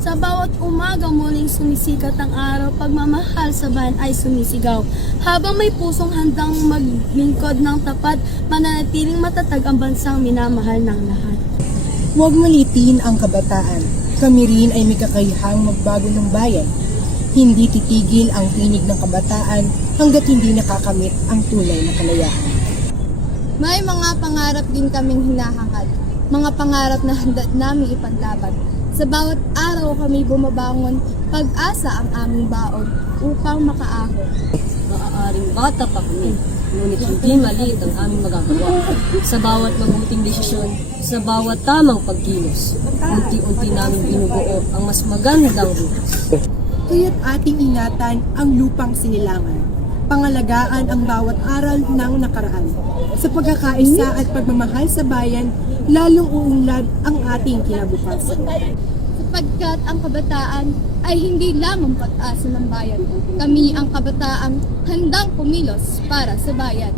Sa bawat umaga muling sumisikat ang araw, pagmamahal sa bayan ay sumisigaw. Habang may pusong handang maglingkod ng tapat, mananatiling matatag ang bansang minamahal ng lahat. Huwag malitin ang kabataan. Kami rin ay may kakayahang magbago ng bayan. Hindi titigil ang tinig ng kabataan hanggat hindi nakakamit ang tunay na kalayaan. May mga pangarap din kaming hinahangad, mga pangarap na handa naming ipanlaban. Sa bawat araw kami bumabangon, pag-asa ang aming baon upang makaahon. Maaaring bata pa kami, ngunit hindi maliit ang aming magagawa. Sa bawat mabuting desisyon, sa bawat tamang pagkilos, unti-unti namin binubuo ang mas magandang bukas. Kaya't ating ingatan ang lupang sinilangan. Pangalagaan ang bawat aral ng nakaraan. Sa pagkakaisa at pagmamahal sa bayan, lalong uunlad ang ating kinabukasan. Sapagkat ang kabataan ay hindi lamang pag-asa ng bayan. Kami ang kabataang handang kumilos para sa bayan.